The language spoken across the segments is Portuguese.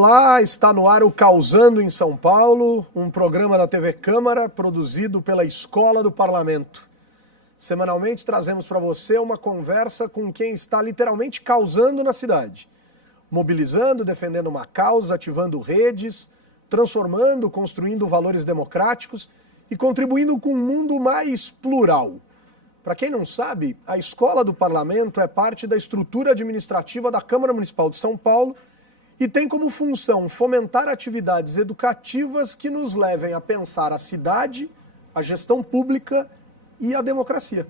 Olá, está no ar o Causando em São Paulo, um programa da TV Câmara produzido pela Escola do Parlamento. Semanalmente trazemos para você uma conversa com quem está literalmente causando na cidade, mobilizando, defendendo uma causa, ativando redes, transformando, construindo valores democráticos e contribuindo com um mundo mais plural. Para quem não sabe, a Escola do Parlamento é parte da estrutura administrativa da Câmara Municipal de São Paulo e tem como função fomentar atividades educativas que nos levem a pensar a cidade, a gestão pública e a democracia.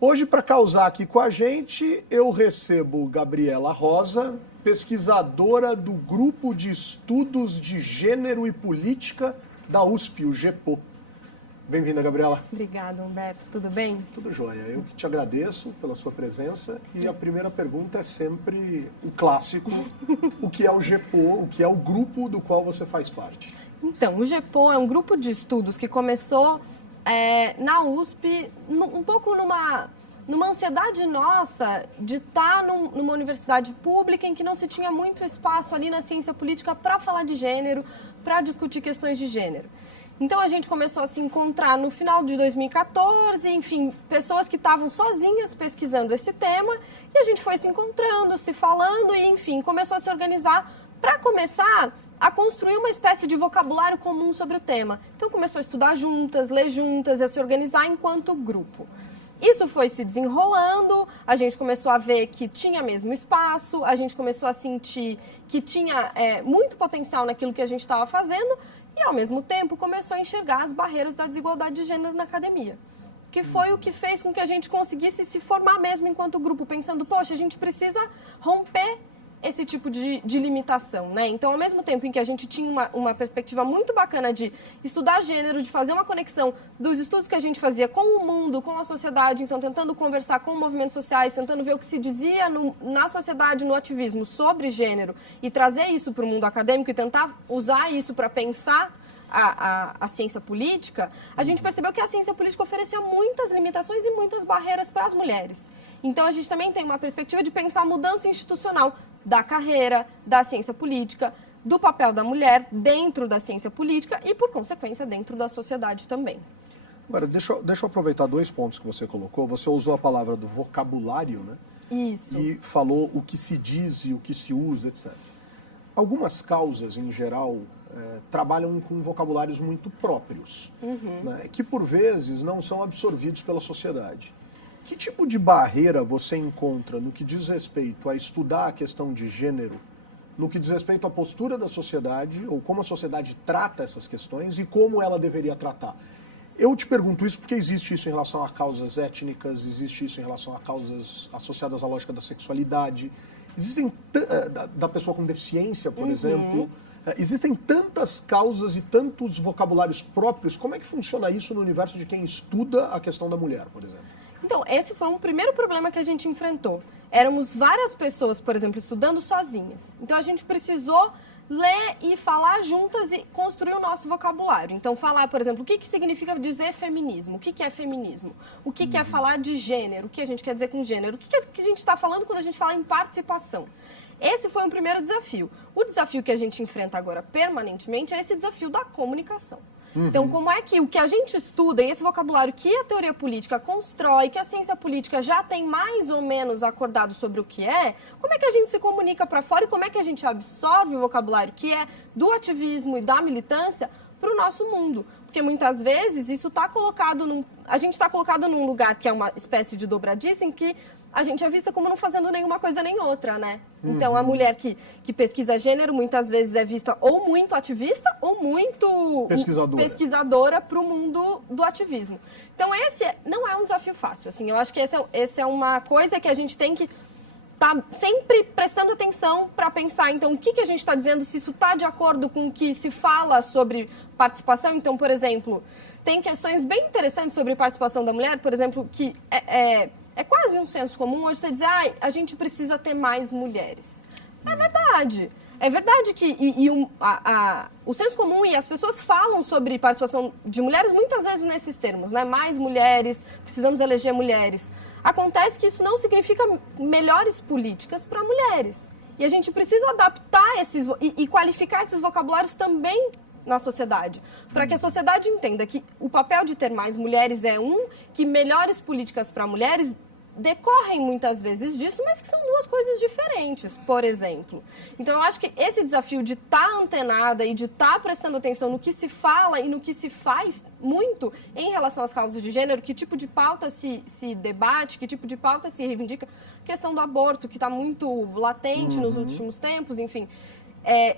Hoje, para causar aqui com a gente, eu recebo Gabriela Rosa, pesquisadora do Grupo de Estudos de Gênero e Política da USP, o GEPO. Bem-vinda, Gabriela. Obrigada, Humberto. Tudo bem? Tudo jóia. Eu que te agradeço pela sua presença. E a primeira pergunta é sempre o clássico. O que é o GEPO? O que é o grupo do qual você faz parte? Então, o GEPO é um grupo de estudos que começou na USP, um pouco numa ansiedade nossa de estar numa universidade pública em que não se tinha muito espaço ali na ciência política para falar de gênero, para discutir questões de gênero. Então a gente começou a se encontrar no final de 2014, enfim, pessoas que estavam sozinhas pesquisando esse tema, e a gente foi se encontrando, se falando, e enfim, começou a se organizar para começar a construir uma espécie de vocabulário comum sobre o tema. Então começou a estudar juntas, ler juntas, a se organizar enquanto grupo. Isso foi se desenrolando, a gente começou a ver que tinha mesmo espaço, a gente começou a sentir que tinha muito potencial naquilo que a gente estava fazendo, e, ao mesmo tempo, começou a enxergar as barreiras da desigualdade de gênero na academia. Que foi o que fez com que a gente conseguisse se formar mesmo enquanto grupo, pensando, poxa, a gente precisa romper esse tipo de limitação, né? Então, ao mesmo tempo em que a gente tinha uma perspectiva muito bacana de estudar gênero, de fazer uma conexão dos estudos que a gente fazia com o mundo, com a sociedade, então tentando conversar com movimentos sociais, tentando ver o que se dizia na sociedade, no ativismo sobre gênero e trazer isso para o mundo acadêmico e tentar usar isso para pensar a ciência política, a gente percebeu que a ciência política oferecia muitas limitações e muitas barreiras para as mulheres. Então, a gente também tem uma perspectiva de pensar a mudança institucional da carreira, da ciência política, do papel da mulher dentro da ciência política e, por consequência, dentro da sociedade também. Agora, deixa eu aproveitar dois pontos que você colocou. Você usou a palavra do vocabulário, né? Isso. E falou o que se diz e o que se usa, etc. Algumas causas, em geral, trabalham com vocabulários muito próprios, né, que, por vezes, não são absorvidos pela sociedade. Que tipo de barreira você encontra no que diz respeito a estudar a questão de gênero, no que diz respeito à postura da sociedade, ou como a sociedade trata essas questões e como ela deveria tratar? Eu te pergunto isso porque existe isso em relação a causas étnicas, existe isso em relação a causas associadas à lógica da sexualidade, existem da pessoa com deficiência, por exemplo. Existem tantas causas e tantos vocabulários próprios. Como é que funciona isso no universo de quem estuda a questão da mulher, por exemplo? Então, esse foi um primeiro problema que a gente enfrentou. Éramos várias pessoas, por exemplo, estudando sozinhas. Então, a gente precisou ler e falar juntas e construir o nosso vocabulário. Então, falar, por exemplo, o que significa dizer feminismo? O que é feminismo? O que é falar de gênero? O que a gente quer dizer com gênero? O que a gente está falando quando a gente fala em participação? Esse foi um primeiro desafio. O desafio que a gente enfrenta agora permanentemente é esse desafio da comunicação. Então, como é que o que a gente estuda e esse vocabulário que a teoria política constrói, que a ciência política já tem mais ou menos acordado sobre o que é, como é que a gente se comunica para fora e como é que a gente absorve o vocabulário que é do ativismo e da militância para o nosso mundo? Porque muitas vezes isso está colocado a gente está colocado num lugar que é uma espécie de dobradiça em que a gente é vista como não fazendo nenhuma coisa nem outra, né? Então, a mulher que pesquisa gênero, muitas vezes é vista ou muito ativista ou muito pesquisadora para o mundo do ativismo. Então, esse não é um desafio fácil, assim. Eu acho que esse é uma coisa que a gente tem que estar sempre prestando atenção para pensar, então, o que a gente está dizendo, se isso está de acordo com o que se fala sobre participação. Então, por exemplo, tem questões bem interessantes sobre participação da mulher, por exemplo, que é quase um senso comum hoje você dizer, a gente precisa ter mais mulheres. É verdade. É verdade que o senso comum e as pessoas falam sobre participação de mulheres muitas vezes nesses termos, né? Mais mulheres, precisamos eleger mulheres. Acontece que isso não significa melhores políticas para mulheres. E E a gente precisa adaptar e qualificar esses vocabulários também na sociedade, para que a sociedade entenda que o papel de ter mais mulheres é que melhores políticas para mulheres decorrem muitas vezes disso, mas que são duas coisas diferentes, por exemplo. Então, eu acho que esse desafio de estar antenada e de estar prestando atenção no que se fala e no que se faz muito em relação às causas de gênero, que tipo de pauta se debate, que tipo de pauta se reivindica, questão do aborto, que está muito latente nos últimos tempos, enfim.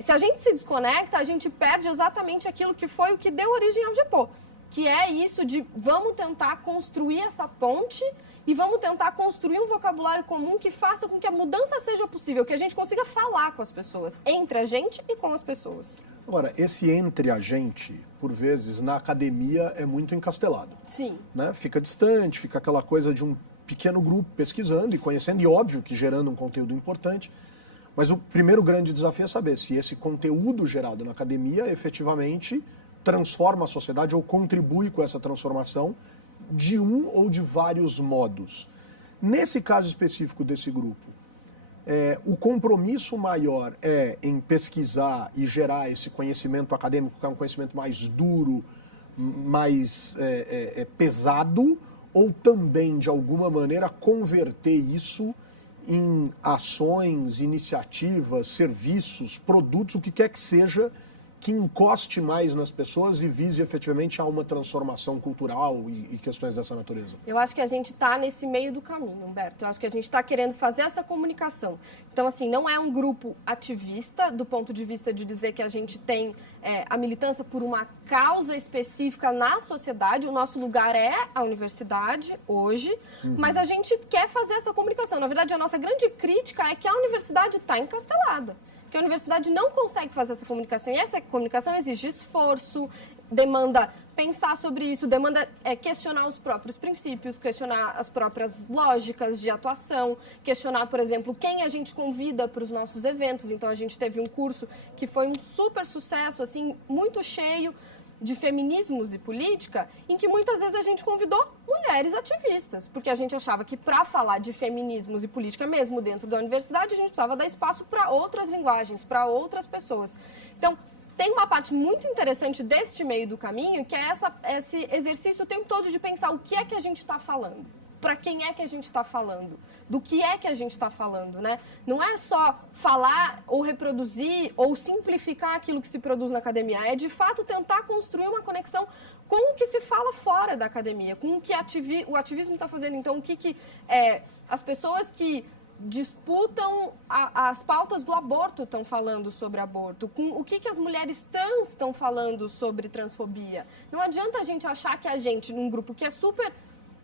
Se a gente se desconecta, a gente perde exatamente aquilo que foi o que deu origem ao GEPO, que é isso de vamos tentar construir essa ponte e vamos tentar construir um vocabulário comum que faça com que a mudança seja possível, que a gente consiga falar com as pessoas, entre a gente e com as pessoas. Agora, esse entre a gente, por vezes, na academia é muito encastelado. Sim. Né? Fica distante, fica aquela coisa de um pequeno grupo pesquisando e conhecendo, e óbvio que gerando um conteúdo importante. Mas o primeiro grande desafio é saber se esse conteúdo gerado na academia efetivamente transforma a sociedade ou contribui com essa transformação de um ou de vários modos. Nesse caso específico desse grupo, o compromisso maior é em pesquisar e gerar esse conhecimento acadêmico, que é um conhecimento mais duro, mais pesado, ou também, de alguma maneira, converter isso em ações, iniciativas, serviços, produtos, o que quer que seja, que encoste mais nas pessoas e vise efetivamente a uma transformação cultural e questões dessa natureza? Eu acho que a gente está nesse meio do caminho, Humberto. Eu acho que a gente está querendo fazer essa comunicação. Então, assim, não é um grupo ativista, do ponto de vista de dizer que a gente tem a militância por uma causa específica na sociedade. O nosso lugar é a universidade, hoje, mas a gente quer fazer essa comunicação. Na verdade, a nossa grande crítica é que a universidade está encastelada, que a universidade não consegue fazer essa comunicação. E essa comunicação exige esforço, demanda pensar sobre isso, demanda questionar os próprios princípios, questionar as próprias lógicas de atuação, questionar, por exemplo, quem a gente convida para os nossos eventos. Então, a gente teve um curso que foi um super sucesso, assim, muito cheio de feminismos e política, em que muitas vezes a gente convidou mulheres ativistas, porque a gente achava que para falar de feminismos e política mesmo dentro da universidade, a gente precisava dar espaço para outras linguagens, para outras pessoas. Então, tem uma parte muito interessante deste meio do caminho, que é esse exercício o tempo todo de pensar o que é que a gente está falando, para quem é que a gente está falando, do que é que a gente está falando, né? Não é só falar ou reproduzir ou simplificar aquilo que se produz na academia, é de fato tentar construir uma conexão com o que se fala fora da academia, com o que o ativismo está fazendo. Então, o que as pessoas que disputam as pautas do aborto estão falando sobre aborto, com o que as mulheres trans estão falando sobre transfobia. Não adianta a gente achar que a gente, num grupo que é super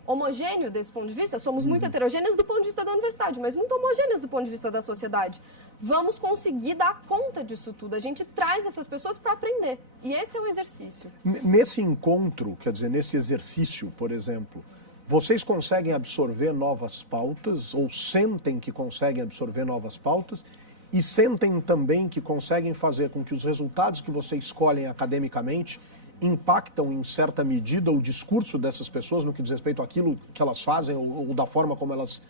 homogêneo desse ponto de vista, somos muito heterogêneos do ponto de vista da universidade, mas muito homogêneos do ponto de vista da sociedade. Vamos conseguir dar conta disso tudo. A gente traz essas pessoas para aprender. E esse é o exercício. Nesse encontro, quer dizer, nesse exercício, por exemplo, vocês conseguem absorver novas pautas ou sentem que conseguem absorver novas pautas e sentem também que conseguem fazer com que os resultados que vocês escolhem academicamente impactam em certa medida o discurso dessas pessoas no que diz respeito àquilo que elas fazem ou da forma como elas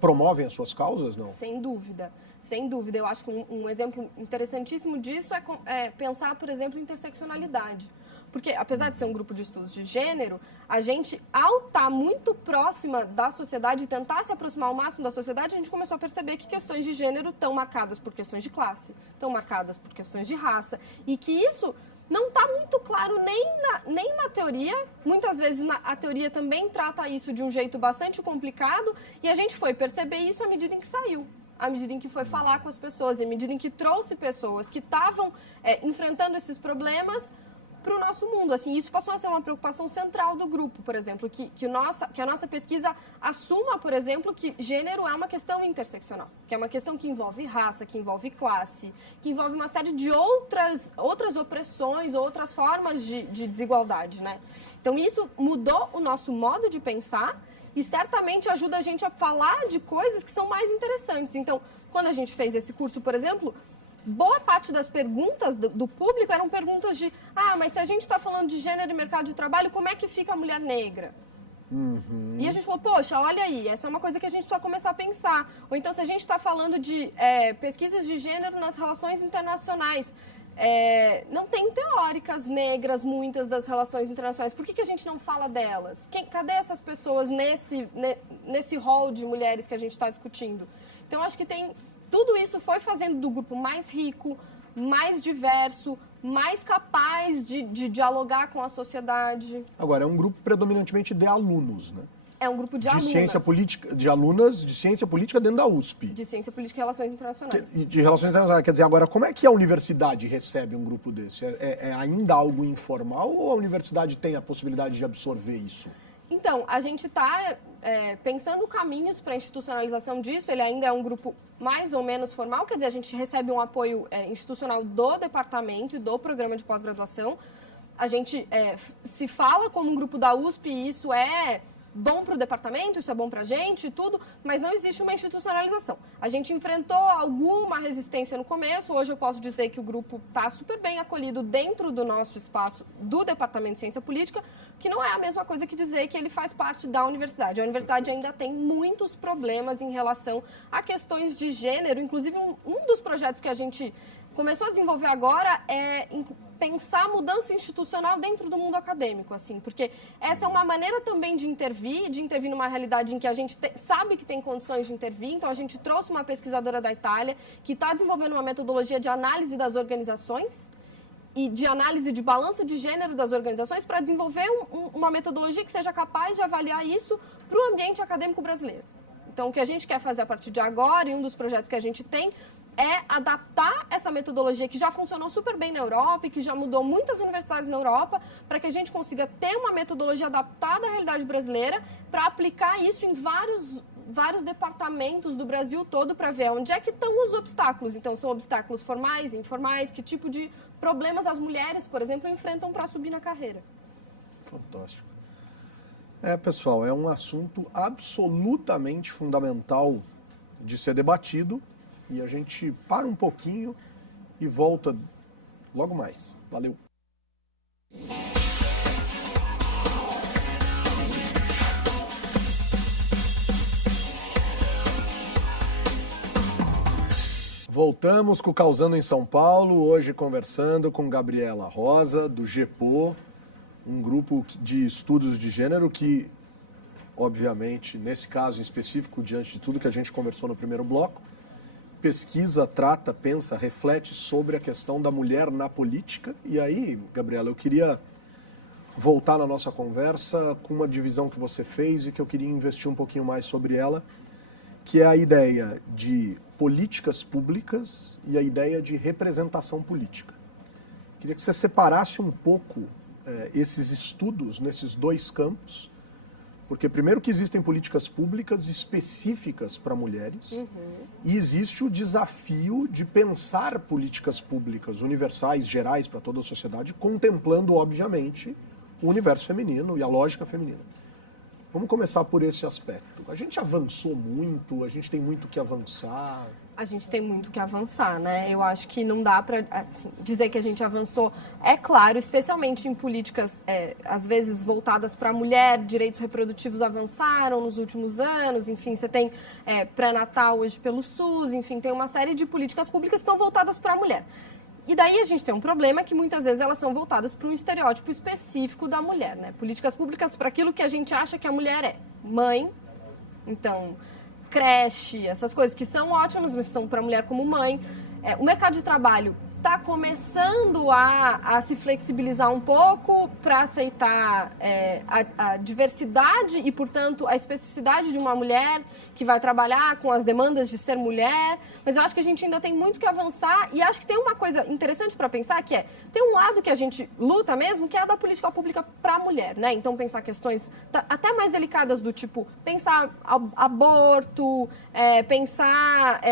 promovem as suas causas, não? Sem dúvida, sem dúvida. Eu acho que um exemplo interessantíssimo disso é pensar, por exemplo, interseccionalidade. Porque, apesar de ser um grupo de estudos de gênero, a gente, ao estar muito próxima da sociedade e tentar se aproximar ao máximo da sociedade, a gente começou a perceber que questões de gênero estão marcadas por questões de classe, estão marcadas por questões de raça, e que isso não está muito claro nem na teoria. Muitas vezes a teoria também trata isso de um jeito bastante complicado, e a gente foi perceber isso à medida em que saiu, à medida em que foi falar com as pessoas, à medida em que trouxe pessoas que estavam enfrentando esses problemas para o nosso mundo. Assim, isso passou a ser uma preocupação central do grupo, por exemplo, que a nossa pesquisa assuma, por exemplo, que gênero é uma questão interseccional, que é uma questão que envolve raça, que envolve classe, que envolve uma série de outras opressões, outras formas de desigualdade, né? Então, isso mudou o nosso modo de pensar e certamente ajuda a gente a falar de coisas que são mais interessantes. Então, quando a gente fez esse curso, por exemplo, boa parte das perguntas do público eram perguntas de mas se a gente está falando de gênero e mercado de trabalho, como é que fica a mulher negra? E a gente falou, poxa, olha aí, essa é uma coisa que a gente precisa começar a pensar. Ou então, se a gente está falando de pesquisas de gênero nas relações internacionais, não tem teóricas negras, muitas das relações internacionais. Por que a gente não fala delas? Cadê essas pessoas nesse rol de mulheres que a gente está discutindo? Então, acho que tudo isso foi fazendo do grupo mais rico, mais diverso, mais capaz de dialogar com a sociedade. Agora, é um grupo predominantemente de alunos, né? É um grupo de alunas. Ciência política, de alunas de ciência política dentro da USP. De ciência política e relações internacionais. De relações internacionais. Quer dizer, agora, como é que a universidade recebe um grupo desse? É ainda algo informal ou a universidade tem a possibilidade de absorver isso? Então, a gente está pensando caminhos para a institucionalização disso. Ele ainda é um grupo mais ou menos formal, quer dizer, a gente recebe um apoio institucional do departamento e do programa de pós-graduação. A gente se fala como um grupo da USP e isso é bom para o departamento, isso é bom para a gente e tudo, mas não existe uma institucionalização. A gente enfrentou alguma resistência no começo, hoje eu posso dizer que o grupo está super bem acolhido dentro do nosso espaço do Departamento de Ciência Política, que não é a mesma coisa que dizer que ele faz parte da universidade. A universidade ainda tem muitos problemas em relação a questões de gênero, inclusive um dos projetos que a gente começou a desenvolver agora é pensar mudança institucional dentro do mundo acadêmico, assim, porque essa é uma maneira também de intervir numa realidade em que a gente sabe que tem condições de intervir. Então, a gente trouxe uma pesquisadora da Itália que está desenvolvendo uma metodologia de análise das organizações e de análise de balanço de gênero das organizações para desenvolver uma metodologia que seja capaz de avaliar isso para o ambiente acadêmico brasileiro. Então, o que a gente quer fazer a partir de agora, e um dos projetos que a gente tem, é adaptar essa metodologia que já funcionou super bem na Europa e que já mudou muitas universidades na Europa, para que a gente consiga ter uma metodologia adaptada à realidade brasileira, para aplicar isso em vários departamentos do Brasil todo, para ver onde é que estão os obstáculos. Então, são obstáculos formais, informais, que tipo de problemas as mulheres, por exemplo, enfrentam para subir na carreira. Fantástico. Pessoal, é um assunto absolutamente fundamental de ser debatido. E a gente para um pouquinho e volta logo mais. Valeu! Voltamos com o Causando em São Paulo, hoje conversando com Gabriela Rosa, do GEPO, um grupo de estudos de gênero que, obviamente, nesse caso em específico, diante de tudo que a gente conversou no primeiro bloco, pesquisa, trata, pensa, reflete sobre a questão da mulher na política. E aí, Gabriela, eu queria voltar na nossa conversa com uma divisão que você fez e que eu queria investir um pouquinho mais sobre ela, que é a ideia de políticas públicas e a ideia de representação política. Queria que você separasse um pouco esses estudos nesses dois campos, porque primeiro que existem políticas públicas específicas para mulheres, e existe o desafio de pensar políticas públicas universais, gerais para toda a sociedade, contemplando, obviamente, o universo feminino e a lógica feminina. Vamos começar por esse aspecto. A gente avançou muito, a gente tem muito que avançar. A gente tem muito que avançar, né? Eu acho que não dá para dizer que a gente avançou. É claro, especialmente em políticas, às vezes, voltadas para a mulher, direitos reprodutivos avançaram nos últimos anos, enfim, você tem pré-natal hoje pelo SUS, enfim, tem uma série de políticas públicas que estão voltadas para a mulher. E daí a gente tem um problema que muitas vezes elas são voltadas para um estereótipo específico da mulher, né? Políticas públicas para aquilo que a gente acha que a mulher é. Mãe, então, creche, essas coisas que são ótimas, mas são para a mulher como mãe. O mercado de trabalho está começando a se flexibilizar um pouco para aceitar a diversidade e, portanto, a especificidade de uma mulher que vai trabalhar com as demandas de ser mulher. Mas eu acho que a gente ainda tem muito que avançar e acho que tem uma coisa interessante para pensar que tem um lado que a gente luta mesmo, que é a da política pública para a mulher, né? Então, pensar questões até mais delicadas do tipo, pensar aborto, pensar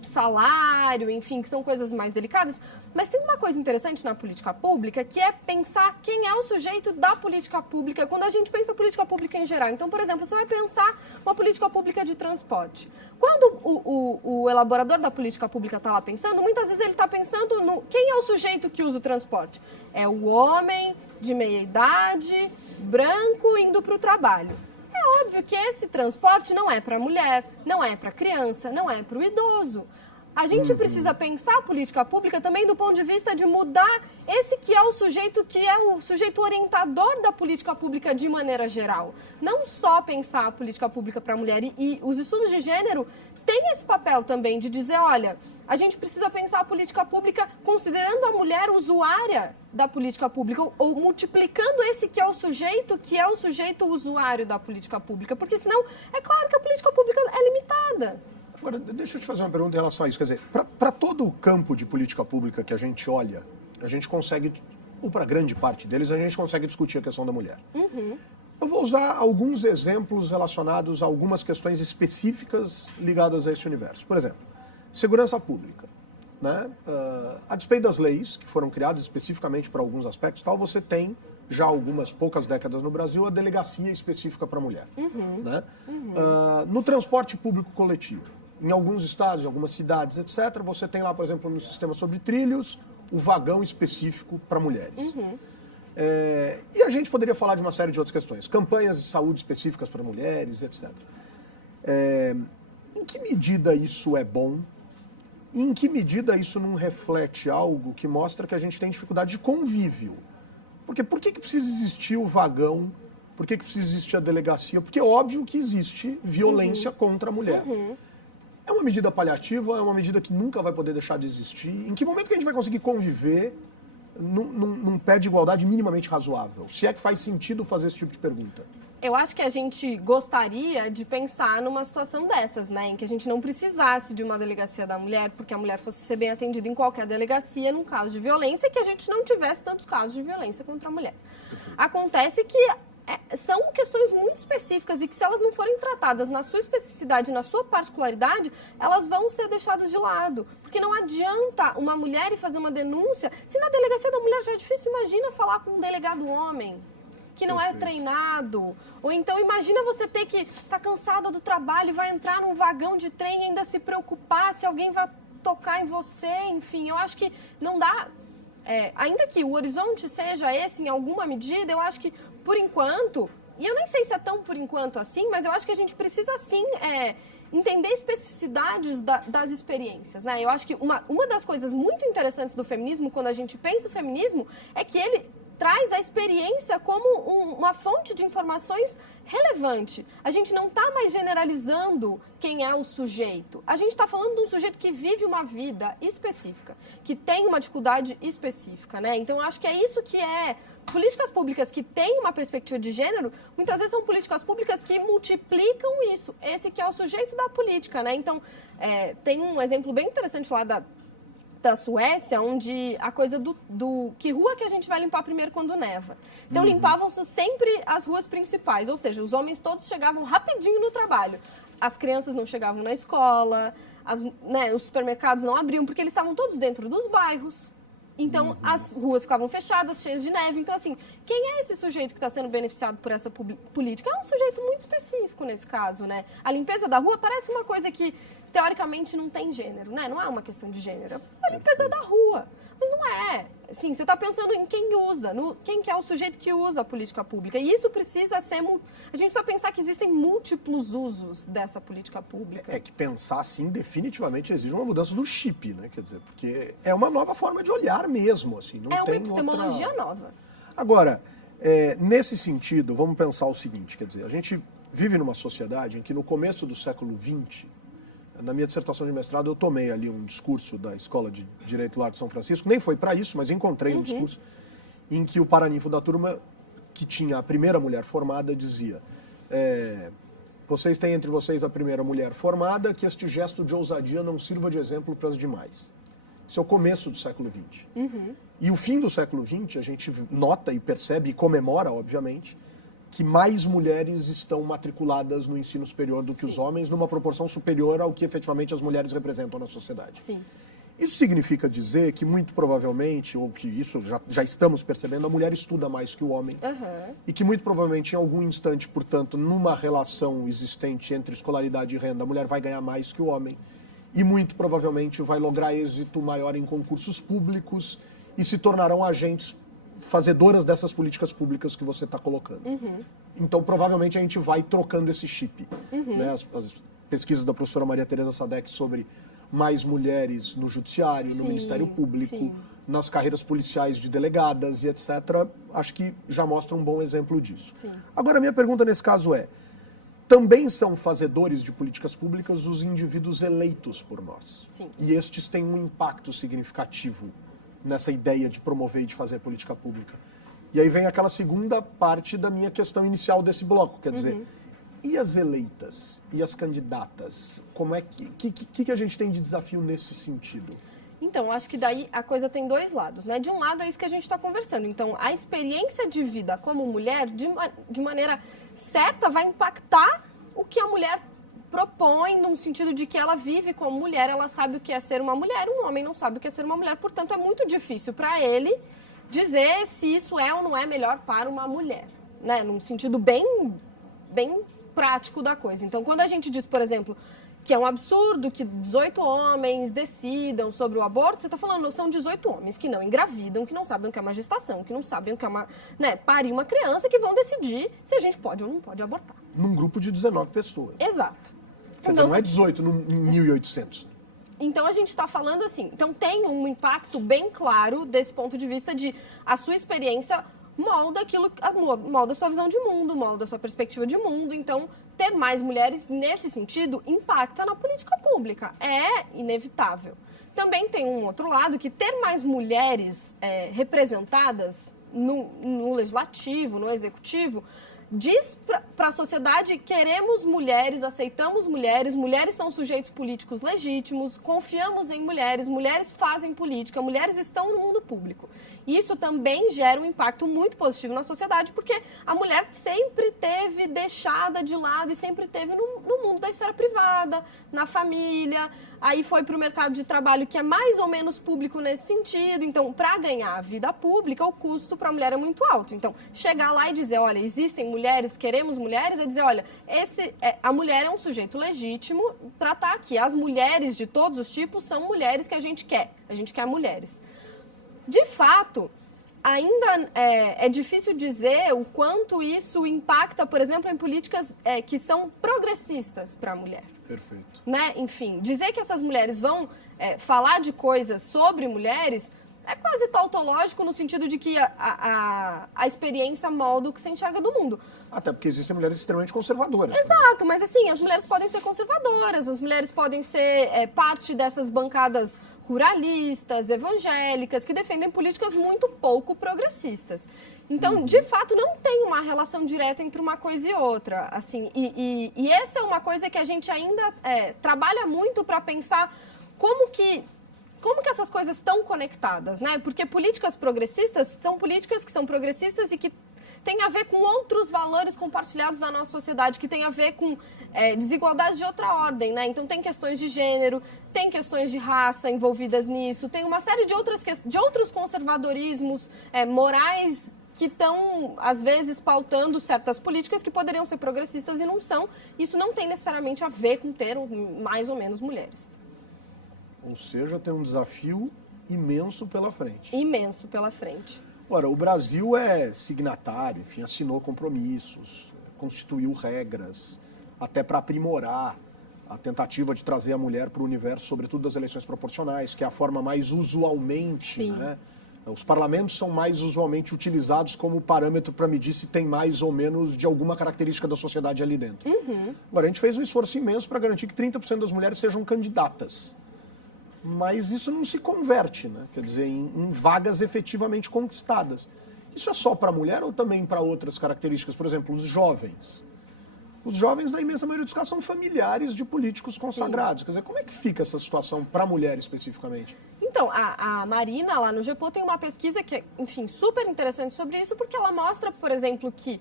salário, enfim, que são coisas mais delicadas. Mas tem uma coisa interessante na política pública, que é pensar quem é o sujeito da política pública, quando a gente pensa política pública em geral. Então, por exemplo, você vai pensar uma política pública de transporte. Quando o elaborador da política pública está lá pensando, muitas vezes ele está pensando no quem é o sujeito que usa o transporte. É o homem de meia idade, branco, indo para o trabalho. É óbvio que esse transporte não é para a mulher, não é para a criança, não é para o idoso. A gente precisa pensar a política pública também do ponto de vista de mudar esse que é o sujeito orientador da política pública de maneira geral. Não só pensar a política pública para a mulher. E os estudos de gênero têm esse papel também de dizer, olha, a gente precisa pensar a política pública considerando a mulher usuária da política pública ou multiplicando esse que é o sujeito usuário da política pública. Porque senão, é claro que a política pública é limitada. Agora, deixa eu te fazer uma pergunta em relação a isso. Quer dizer, para todo o campo de política pública que a gente olha, a gente consegue, ou para grande parte deles, a gente consegue discutir a questão da mulher. Eu vou usar alguns exemplos relacionados a algumas questões específicas ligadas a esse universo. Por exemplo, segurança pública. Né? A despeito das leis, que foram criadas especificamente para alguns aspectos, tal, você tem já algumas poucas décadas no Brasil a delegacia específica para a mulher. Né? No transporte público coletivo, em alguns estados, em algumas cidades, etc., você tem lá, por exemplo, no sistema sobre trilhos, o vagão específico para mulheres. E a gente poderia falar de uma série de outras questões. Campanhas de saúde específicas para mulheres, etc. Em que medida isso é bom? E em que medida isso não reflete algo que mostra que a gente tem dificuldade de convívio? Porque por que precisa existir o vagão? Por que precisa existir a delegacia? Porque é óbvio que existe violência contra a mulher. É uma medida paliativa? É uma medida que nunca vai poder deixar de existir? Em que momento que a gente vai conseguir conviver num pé de igualdade minimamente razoável? Se é que faz sentido fazer esse tipo de pergunta. Eu acho que a gente gostaria de pensar numa situação dessas, né? Em que a gente não precisasse de uma delegacia da mulher, porque a mulher fosse ser bem atendida em qualquer delegacia num caso de violência e que a gente não tivesse tantos casos de violência contra a mulher. Acontece que são questões muito específicas e que se elas não forem tratadas na sua especificidade, na sua particularidade, elas vão ser deixadas de lado. Porque não adianta uma mulher ir fazer uma denúncia, se na delegacia da mulher já é difícil, imagina falar com um delegado homem que não é treinado. Ou então imagina você ter que estar cansada do trabalho e vai entrar num vagão de trem e ainda se preocupar se alguém vai tocar em você, enfim, eu acho que não dá... ainda que o horizonte seja esse em alguma medida, eu acho que por enquanto, e eu nem sei se é tão por enquanto assim, mas eu acho que a gente precisa sim entender especificidades das experiências, né? Eu acho que uma das coisas muito interessantes do feminismo, quando a gente pensa o feminismo, é que ele traz a experiência como uma fonte de informações relevante. A gente não está mais generalizando quem é o sujeito. A gente está falando de um sujeito que vive uma vida específica, que tem uma dificuldade específica, né? Então, eu acho que é isso que é... Políticas públicas que têm uma perspectiva de gênero, muitas vezes são políticas públicas que multiplicam isso. Esse que é o sujeito da política, né? Então, tem um exemplo bem interessante lá da Suécia, onde a coisa do que rua que a gente vai limpar primeiro quando neva. Então, limpavam-se sempre as ruas principais, ou seja, os homens todos chegavam rapidinho no trabalho. As crianças não chegavam na escola, os supermercados não abriam, porque eles estavam todos dentro dos bairros. Então, as ruas ficavam fechadas, cheias de neve. Então, assim, quem é esse sujeito que está sendo beneficiado por essa política? É um sujeito muito específico nesse caso, né? A limpeza da rua parece uma coisa que, teoricamente, não tem gênero, né? Não é uma questão de gênero. É a limpeza da rua. Mas não é. Sim, você está pensando em quem usa, quem que é o sujeito que usa a política pública. E isso precisa ser... A gente precisa pensar que existem múltiplos usos dessa política pública. É que pensar assim definitivamente exige uma mudança do chip, né? Quer dizer, porque é uma nova forma de olhar mesmo, assim. Não é uma tem epistemologia nova. Agora, nesse sentido, vamos pensar o seguinte, quer dizer, a gente vive numa sociedade em que no começo do século XX, na minha dissertação de mestrado, eu tomei ali um discurso da Escola de Direito lá de São Francisco, nem foi para isso, mas encontrei um discurso em que o paraninfo da turma, que tinha a primeira mulher formada, dizia: vocês têm entre vocês a primeira mulher formada, que este gesto de ousadia não sirva de exemplo para as demais. Isso é o começo do século XX. E o fim do século XX, a gente nota e percebe e comemora, obviamente, que mais mulheres estão matriculadas no ensino superior do que os homens, numa proporção superior ao que efetivamente as mulheres representam na sociedade. Sim. Isso significa dizer que, muito provavelmente, ou que isso já estamos percebendo, a mulher estuda mais que o homem. E que, muito provavelmente, em algum instante, portanto, numa relação existente entre escolaridade e renda, a mulher vai ganhar mais que o homem. E, muito provavelmente, vai lograr êxito maior em concursos públicos e se tornarão agentes fazedoras dessas políticas públicas que você está colocando. Então, provavelmente, a gente vai trocando esse chip. Né? As pesquisas da professora Maria Tereza Sadek sobre mais mulheres no judiciário, no Ministério Público, nas carreiras policiais de delegadas e etc., acho que já mostra um bom exemplo disso. Agora, a minha pergunta nesse caso é, também são fazedores de políticas públicas os indivíduos eleitos por nós. E estes têm um impacto significativo nessa ideia de promover e de fazer política pública. E aí vem aquela segunda parte da minha questão inicial desse bloco, quer dizer, e as eleitas? E as candidatas? Como é que a gente tem de desafio nesse sentido? Então, acho que daí a coisa tem dois lados, né? De um lado é isso que a gente está conversando. Então, a experiência de vida como mulher, de maneira certa, vai impactar o que a mulher propõe, no sentido de que ela vive como mulher, ela sabe o que é ser uma mulher, um homem não sabe o que é ser uma mulher, portanto, é muito difícil para ele dizer se isso é ou não é melhor para uma mulher, né? Num sentido bem prático da coisa. Então, quando a gente diz, por exemplo, que é um absurdo que 18 homens decidam sobre o aborto, você está falando, são 18 homens que não engravidam, que não sabem o que é uma gestação, que não sabem o que é parir uma criança, que vão decidir se a gente pode ou não pode abortar. Num grupo de 19 pessoas. Exato. Quer dizer, não é 18 em 1.800. Então, a gente está falando assim, então tem um impacto bem claro desse ponto de vista de a sua experiência molda a sua visão de mundo, molda a sua perspectiva de mundo. Então, ter mais mulheres nesse sentido impacta na política pública. É inevitável. Também tem um outro lado que ter mais mulheres representadas no legislativo, no executivo, diz para a sociedade: queremos mulheres, aceitamos mulheres, mulheres são sujeitos políticos legítimos, confiamos em mulheres, mulheres fazem política, mulheres estão no mundo público. Isso também gera um impacto muito positivo na sociedade, porque a mulher sempre teve deixada de lado e sempre teve no mundo da esfera privada, na família, aí foi para o mercado de trabalho, que é mais ou menos público nesse sentido. Então, para ganhar a vida pública, o custo para a mulher é muito alto. Então, chegar lá e dizer, olha, existem mulheres, queremos mulheres, é dizer, olha, a mulher é um sujeito legítimo para estar aqui. As mulheres de todos os tipos são mulheres que a gente quer mulheres. De fato, ainda é difícil dizer o quanto isso impacta, por exemplo, em políticas que são progressistas para a mulher. Perfeito. Né? Enfim, dizer que essas mulheres vão falar de coisas sobre mulheres é quase tautológico, no sentido de que a experiência molda o que se enxerga do mundo. Até porque existem mulheres extremamente conservadoras. Exato, mas assim, as mulheres podem ser conservadoras, as mulheres podem ser parte dessas bancadas ruralistas, evangélicas, que defendem políticas muito pouco progressistas. Então, de fato, não tem uma relação direta entre uma coisa e outra. Assim, e essa é uma coisa que a gente ainda trabalha muito para pensar como que essas coisas estão conectadas, né? Porque políticas progressistas são políticas que são progressistas e que têm a ver com outros valores compartilhados da nossa sociedade, que tem a ver com desigualdades de outra ordem, né? Então, tem questões de gênero, tem questões de raça envolvidas nisso, tem uma série de outros conservadorismos morais que estão, às vezes, pautando certas políticas que poderiam ser progressistas e não são. Isso não tem necessariamente a ver com ter mais ou menos mulheres. Ou seja, tem um desafio imenso pela frente. Imenso pela frente. Ora, o Brasil é signatário, enfim, assinou compromissos, constituiu regras, até para aprimorar a tentativa de trazer a mulher para o universo, sobretudo das eleições proporcionais, que é a forma mais usualmente, né? Os parlamentos são mais usualmente utilizados como parâmetro para medir se tem mais ou menos de alguma característica da sociedade ali dentro. Agora, a gente fez um esforço imenso para garantir que 30% das mulheres sejam candidatas. Mas isso não se converte, né? Quer dizer, em vagas efetivamente conquistadas. Isso é só para a mulher ou também para outras características? Por exemplo, os jovens. Os jovens, na imensa maioria dos casos, são familiares de políticos consagrados. Sim. Quer dizer, como é que fica essa situação para a mulher especificamente? Então, a Marina, lá no GEPO, tem uma pesquisa que é, enfim, super interessante sobre isso, porque ela mostra, por exemplo, que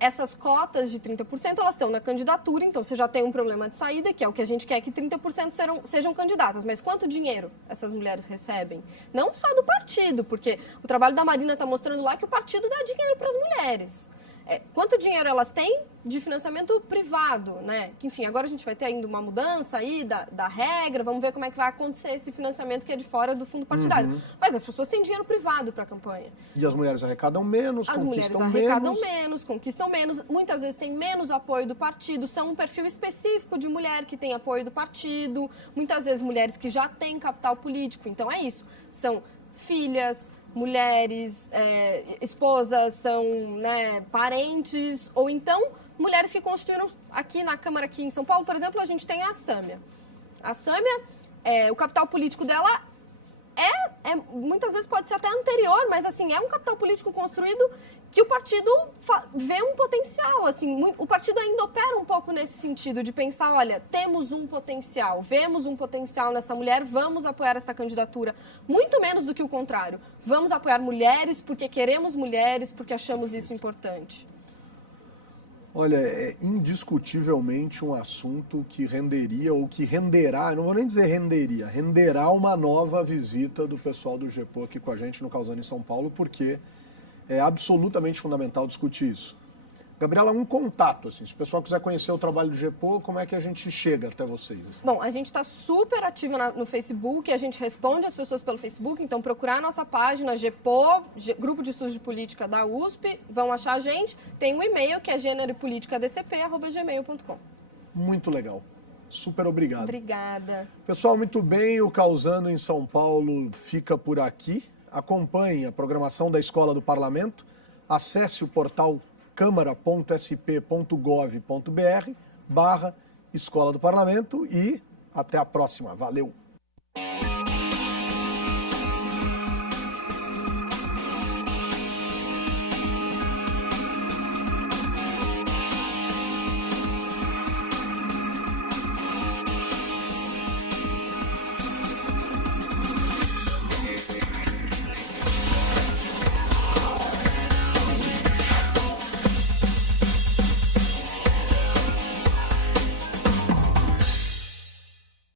essas cotas de 30%, elas estão na candidatura, então você já tem um problema de saída, que é o que a gente quer, que 30% sejam candidatas. Mas quanto dinheiro essas mulheres recebem? Não só do partido, porque o trabalho da Marina está mostrando lá que o partido dá dinheiro para as mulheres. quanto dinheiro elas têm de financiamento privado, né? Que, enfim, agora a gente vai ter ainda uma mudança aí da regra, vamos ver como é que vai acontecer esse financiamento que é de fora do fundo partidário. Mas as pessoas têm dinheiro privado para a campanha. E as mulheres arrecadam menos, As mulheres arrecadam menos, conquistam menos, muitas vezes têm menos apoio do partido, são um perfil específico de mulher que tem apoio do partido, muitas vezes mulheres que já têm capital político. Então é isso, são filhas, mulheres, esposas, são, né, parentes, ou então mulheres que constituíram aqui na Câmara, aqui em São Paulo, por exemplo, a gente tem a Sâmia. A Sâmia, o capital político dela muitas vezes pode ser até anterior, mas assim, é um capital político construído que o partido vê um potencial, assim, o partido ainda opera um pouco nesse sentido de pensar, olha, temos um potencial, vemos um potencial nessa mulher, vamos apoiar esta candidatura, muito menos do que o contrário. Vamos apoiar mulheres porque queremos mulheres, porque achamos isso importante. Olha, é indiscutivelmente um assunto que renderia, ou que renderá, não vou nem dizer renderia, renderá uma nova visita do pessoal do GEPO aqui com a gente no Causando em São Paulo, porque é absolutamente fundamental discutir isso. Gabriela, um contato, assim, se o pessoal quiser conhecer o trabalho do GEPO, como é que a gente chega até vocês? Assim? Bom, a gente está super ativa no Facebook, a gente responde as pessoas pelo Facebook, então procurar a nossa página GEPO, Grupo de Estudos de Política da USP, vão achar a gente, tem um e-mail que é generopoliticadcp@gmail.com. Muito legal. Super obrigado. Obrigada. Pessoal, muito bem, o Causando em São Paulo fica por aqui. Acompanhe a programação da Escola do Parlamento, acesse o portal câmara.sp.gov.br/Escola do Parlamento e até a próxima. Valeu!